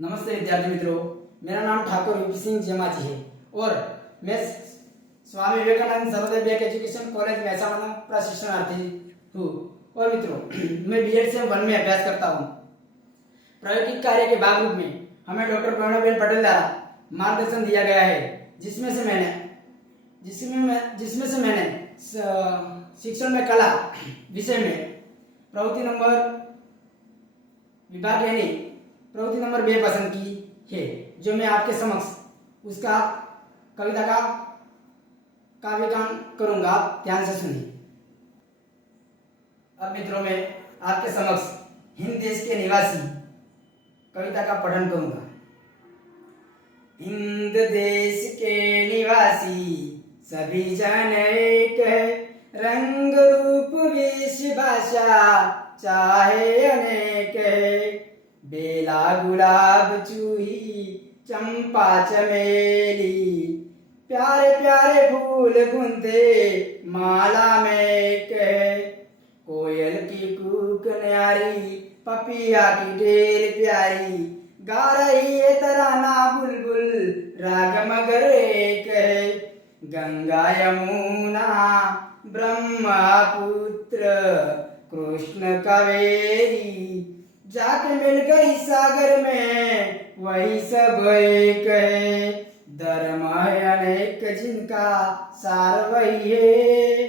नमस्ते विद्यार्थी मित्रों, मेरा नाम ठाकुर यूपी सिंह जेमाजी है और मैं स्वामी विवेकानंद सर्वोदय बैक एजुकेशन कॉलेज महसाणा में प्रशिक्षणार्थी हूँ। और मित्रों, मैं बीएड से 1 में अभ्यास करता हूँ। प्रायोगिक कार्य के भाग रूप में हमें डॉक्टर प्रणवबेन पटेल द्वारा मार्गदर्शन दिया गया है, जिसमें से मैंने शिक्षण में कला विषय में प्रवृत्ति नंबर 2 पसंद की है, जो मैं आपके समक्ष उसका कविता का काव्यगान करूंगा। ध्यान से सुनिए। अब मित्रों, मैं आपके समक्ष हिंद देश के निवासी कविता का पठन करूंगा। हिंद देश के निवासी सभी जन एक है, रंग रूप वेश भाषा चाहे अनेक है। बेला गुलाब चूही चंपा चमेली, प्यारे प्यारे फूल गुंथे माला में एक है। कोयल की कूक न्यारी पपिया की ढेर प्यारी, गा रही है तराना बुलबुल राग मगर एक है। गंगा यमुना ब्रह्मपुत्र कृष्ण कावेरी, जाके मिल गई सागर में वही सब एक है। धर्म है अनेक जिनका सार वही है,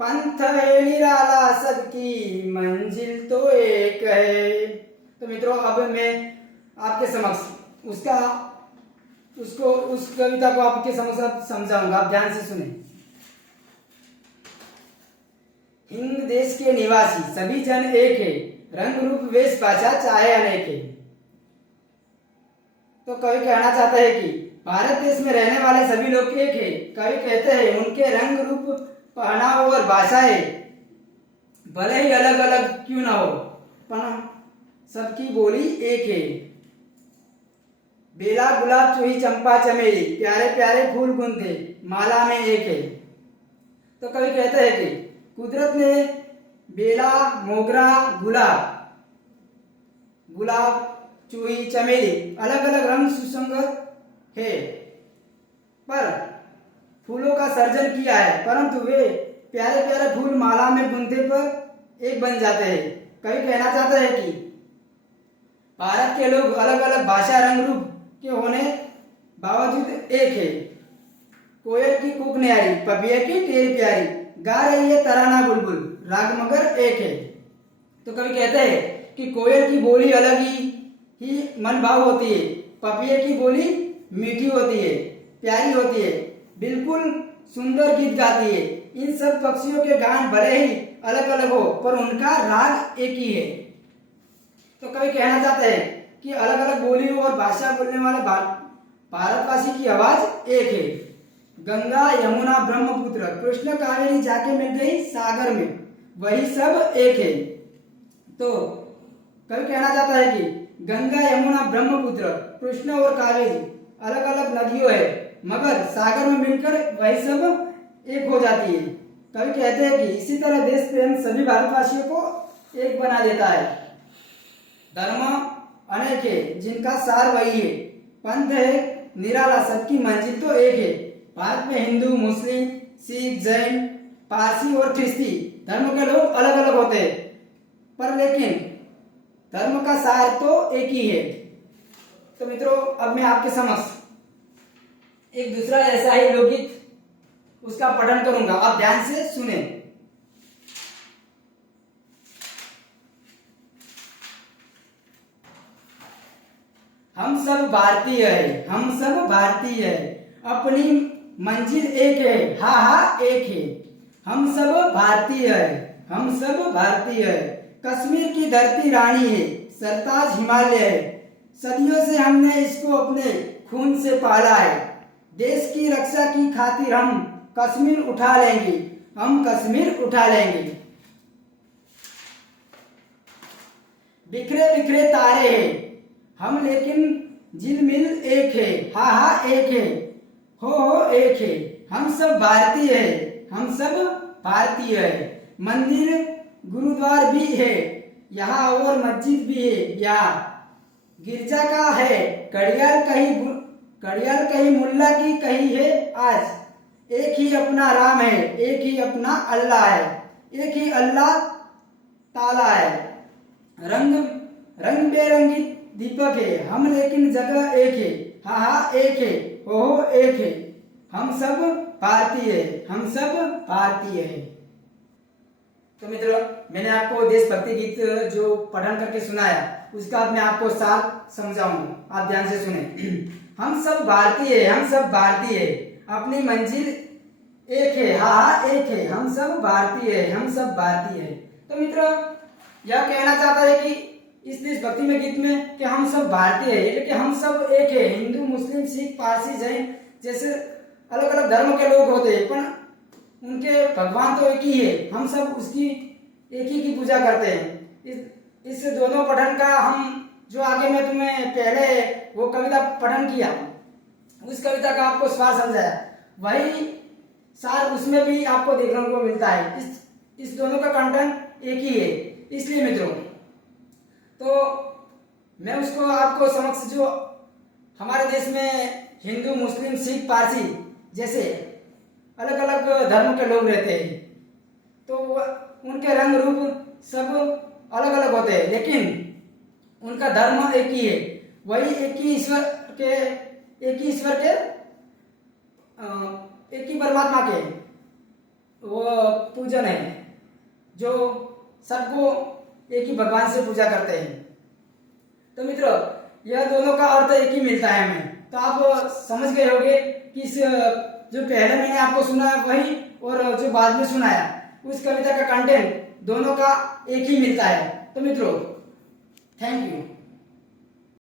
पंथ है निराला सबकी मंजिल तो एक है। तो मित्रों, अब मैं आपके समक्ष उस कविता को आपके समक्ष समझाऊंगा। आप ध्यान से सुने। हिंद देश के निवासी सभी जन एक है, रंग रूप वेश भाषा चाहे अनेक है। तो कवि कहना चाहता है कि भारत देश में रहने वाले सभी लोग एक है। कवि कहते हैं उनके रंग रूप पहनाव और भाषाएं भले ही अलग अलग क्यों ना हो, पर सबकी बोली एक है। बेला गुलाब चूही चंपा चमेली, प्यारे प्यारे फूल गुंथे माला में एक है। तो कवि कहते हैं कि कुदरत ने बेला, मोगरा, गुलाब, चूही, चमेली अलग अलग रंग सुसंगत है, पर फूलों का सर्जन किया है, परंतु वे प्यारे प्यारे फूल माला में गुंथे पर एक बन जाते हैं। कवि कहना चाहता है कि भारत के लोग अलग अलग भाषा रंग रूप के होने बावजूद एक है। कोयल की कूक न्यारी पपिया की ढेर प्यारी, गा रही है तराना बुलबुल राग मगर एक है। तो कवि कहते हैं कि कोयल की बोली अलग ही मन भाव होती है, पपिया की बोली मीठी होती है, प्यारी होती है, बिल्कुल सुंदर गीत गाती है। इन सब पक्षियों के गान भले ही अलग अलग हो, पर उनका राग एक ही है। तो कवि कहना चाहते हैं कि अलग अलग बोली और भाषा बोलने वाले भारतवासी की आवाज एक है। गंगा यमुना ब्रह्मपुत्र कृष्ण कावेरी जाके मिल गई सागर में वही सब एक है। तो कवि कहना चाहता है कि गंगा यमुना ब्रह्मपुत्र कृष्ण और कावेरी अलग अलग नदियों है, मगर सागर में मिलकर वही सब एक हो जाती है। कवि कहते हैं कि इसी तरह देश प्रेम सभी भारतवासियों को एक बना देता है। धर्म अनेक है जिनका सार वही है, पंथ है निराला सबकी मंजिल तो एक है। भारत में हिंदू, मुस्लिम, सिख, जैन, पारसी और ख्रिस्ती धर्म के लोग अलग अलग होते हैं, पर लेकिन धर्म का सार तो एक ही है। तो मित्रों, अब मैं आपके समक्ष एक दूसरा ऐसा ही लोकगीत उसका पठन करूंगा। आप ध्यान से सुने। हम सब भारतीय है, हम सब भारतीय है, अपनी मंजिल एक है, हा हा एक है। हम सब भारतीय है, हम सब भारतीय है, कश्मीर की धरती रानी है, सरताज हिमालय है। सदियों से हमने इसको अपने खून से पाला है। देश की रक्षा की खातिर हम कश्मीर उठा लेंगे, हम कश्मीर उठा लेंगे। बिखरे बिखरे तारे हैं हम, लेकिन झिलमिल एक है, हा हा एक है, हो एक है। हम सब भारतीय है, हम सब भारतीय है। मंदिर गुरुद्वार भी है यहाँ और मस्जिद भी है यहाँ, गिरजा का है घड़ियाल कहीं मुल्ला की कही है आज। एक ही अपना राम है, एक ही अपना अल्लाह है, एक ही अल्लाह ताला है। रंग रंग बेरंगी दीपक है हम, लेकिन जगह एक है। हाँ हाँ एक है, ओहो एक है। हम सब भारतीय है, हम सब भारतीय है। तो मित्रों, मैंने आपको देशभक्ति गीत जो पठन करके सुनाया उसका मैं आपको साथ समझाऊंगा, आप ध्यान से सुने। हम सब भारतीय है, हम सब भारतीय है, अपनी मंजिल एक है। हाँ हाँ एक है, हम सब भारतीय है, हम सब भारतीय है। तो मित्रों, यह कहना चाहता है कि इस देशभक्ति में गीत में कि हम सब भारतीय है, यानी कि हम सब एक है। हिंदू, मुस्लिम, सिख, पारसी, जैन जैसे अलग अलग धर्म के लोग होते हैं, पर उनके भगवान तो एक ही है। हम सब उसकी एक ही की पूजा करते हैं। इस दोनों पठन का हम जो आगे मैं तुम्हें पहले वो कविता पठन किया, उस कविता का आपको स्वार समझाया, वही सार उसमें भी आपको देखने को मिलता है। इस दोनों का कंटेंट एक ही है। इसलिए मित्रों, तो मैं उसको आपको समक्ष जो हमारे देश में हिंदू, मुस्लिम, सिख, पारसी जैसे अलग अलग धर्म के लोग रहते हैं, तो उनके रंग रूप सब अलग अलग होते हैं, लेकिन उनका धर्म एक ही है। वही एक ही ईश्वर के एक ही परमात्मा के वो पूजन है, जो सबको एक ही भगवान से पूजा करते हैं। तो मित्रों, यह दोनों का अर्थ एक ही मिलता है हमें। तो आप समझ गए होंगे कि इस जो पहले मैंने आपको सुनाया वही और जो बाद में सुनाया उस कविता का कंटेंट दोनों का एक ही मिलता है। तो मित्रों, थैंक यू।